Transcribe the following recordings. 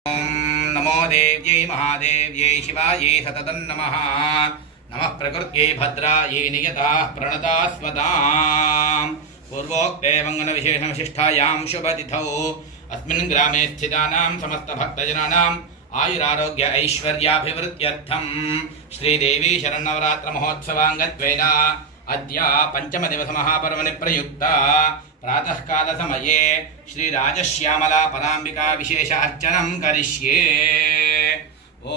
नमो देव्यै महादेव्यै शिवायै सततं नमः। नमः प्रकृत्यै भद्रायै नियताः प्रणतास्वताम्। पूर्वोक्ते मङ्गलविशेषविशिष्टायां शुभतिथौ अस्मिन् ग्रामे स्थितानां समस्तभक्तजनानाम् आयुरारोग्य ऐश्वर्याभिवृद्ध्यर्थं श्रीदेवी शरन्नवरात्रमहोत्सवाङ्गत्वेन अद्य पञ्चमदिवसमहापर्वणि प्रयुक्ता प्रातःकालसमये श्रीराजश्यामला पराम्बिका विशेष अर्चनं करिष्ये। ॐ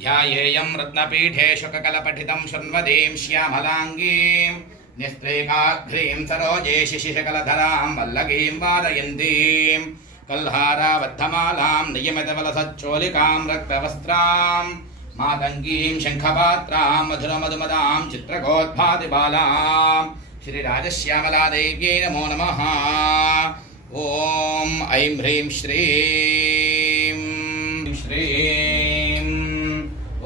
ध्यायेयं रत्नपीठे शुककलपठितं शृण्वतीं श्यामलाङ्गीं निस्त्रीकाघ्रीं सरोजे शिशिशकलधरां वल्लकीं वादयन्तीं कल्हाराबद्धमालां नियमितबलसच्चोलिकां रक्तवस्त्रां मातङ्गीं शङ्खपात्रां मधुरमधुमदां चित्रकोद्भातिबालां श्रीराजश्यामला देव्यै नमो नमः। ॐ ऐं ह्रीं श्रीं श्रीं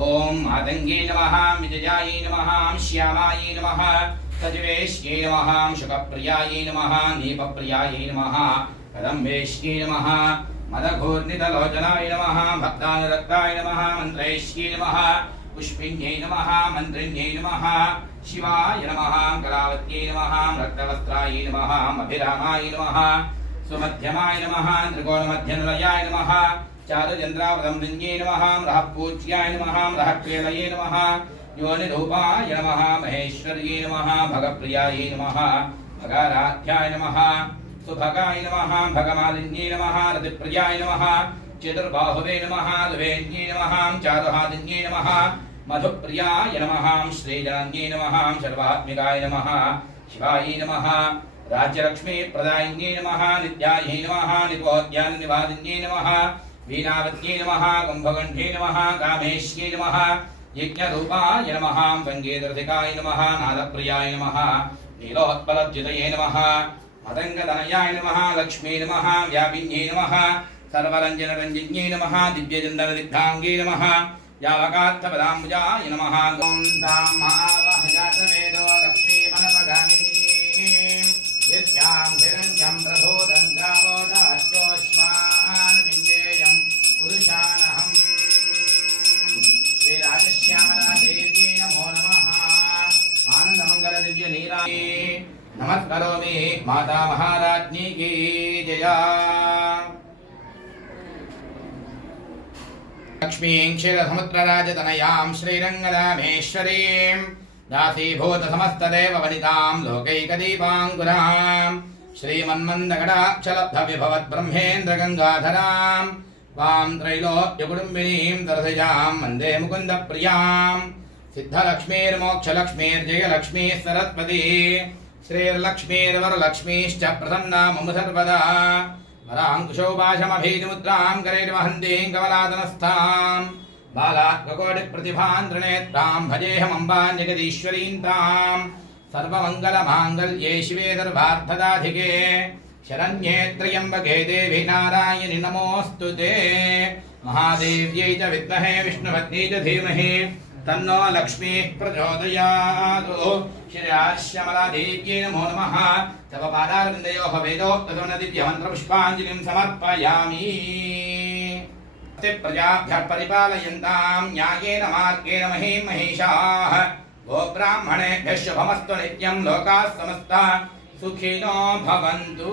ॐ मातङ्गी नमः, विजयायै नमः, श्यामायै नमः, सजवेश्यै नमः, शुकप्रियायै नमः, नीपप्रियायै नमः, कदम्बेश्यै नमः, मदघूर्णितलोचनाय नमः, भक्तानुरक्ताय नमः, मन्त्रेश्यै नमः, पुष्पिन्यै नमः, मन्त्रिण्यै नमः, शिवाय नमः, कलावत्यै नमः, रक्तवस्त्राय नमः, अभिरामाय नमः, सुमध्यमाय नमः, त्रिकोणमध्यनिलयाय नमः, चारुचन्द्रावृतमृङ्गे नमः, रहपूज्याय नमः, रहक्रीडये नमः, योनिरूपाय नमः, महेश्वर्यै नमः, भगप्रियाय नमः, भगाराध्याय नमः, सुभगाय नमः, भगमालिन्ये नमः, रतिप्रियाय नमः, चतुर्बाहुवे नमः, दुवेन्ये नमः, चारुहादिन्ये नमः, मधुप्रियाय नमः, श्रीजनन्ये नमः, सर्वात्मिकाय नमः, शिवाय नमः, राज्यलक्ष्मीप्रदायिन्ये नमः, नित्यायै नमः, निपोद्याननिवादिन्ये नमः, वीणावत्यै नमः, कुम्भकण्ठे नमः, कामेश्यै नमः, यज्ञरूपाय नमः, वङ्गेदरधिकाय नमः, नादप्रियाय नमः, नीलोत्पलद्युतये नमः, मदङ्गतनयाय नमः, लक्ष्मी नमः, व्यापिन्ये नमः, सर्वरञ्जनरञ्जिन्ये नमः, दिव्यचन्दनदिग्धाङ्गे नमः, यावकार्थपदाम्बुजाय नमः। ॐ तां महावहजातवेदो लक्ष्मीमनपगामिनी यस्यां हिरण्यं प्रभूतं गावो दास्योऽश्वान् विन्देयं पुरुषानहम्। श्रीराजश्यामला देव्यै नमो नमः। आनन्दमङ्गलदिव्यनीरायै नमस्करोमि माता महाराज्ञी की जय। लक्ष्मीं क्षीरसमुद्रराजतनयां श्रीरङ्गदामेश्वरीं दासीभूतसमस्तदेववनितां लोकैकदीपाङ्कुरां श्रीमन्मन्दकटाक्षलब्धविभवद्ब्रह्मेन्द्रगङ्गाधरां वां त्रैलोक्यकुटुम्बिनीं दर्शयां वन्दे मुकुन्दप्रियां। सिद्धलक्ष्मीर्मोक्षलक्ष्मीर्जयलक्ष्मीः सरस्वती श्रीर्लक्ष्मीर्वरलक्ष्मीश्च प्रसन्ना मम सर्वदा। वराङ्कुशोपाशमभीतिमुद्रां करैर्वहन्तीं कमलादनस्थां बालात्मकोटिप्रतिभां त्रिनेत्रां भजेऽहमम्बां जगदीश्वरीं तां। सर्वमङ्गलमाङ्गल्ये शिवे सर्वार्थदाधिके शरण्ये त्र्यम्बके देवी नारायणि नमोऽस्तु ते। महादेव्यै च विद्महे विष्णुपत्न्यै च धीमहि तन्नो लक्ष्मीः प्रचोदयात्। श्रीराजश्यामला देव्यै नमो नमः। तव पादारविन्दयोः वेदोक्तदिव्यमन्त्रपुष्पाञ्जलिं समर्पयामि। प्रजाभ्यः परिपालयन्तां न्यायेन मार्गेण महीं महिषाः। गोब्राह्मणेभ्यः शुभमस्तु नित्यं लोकाः समस्ताः सुखिनो भवन्तु।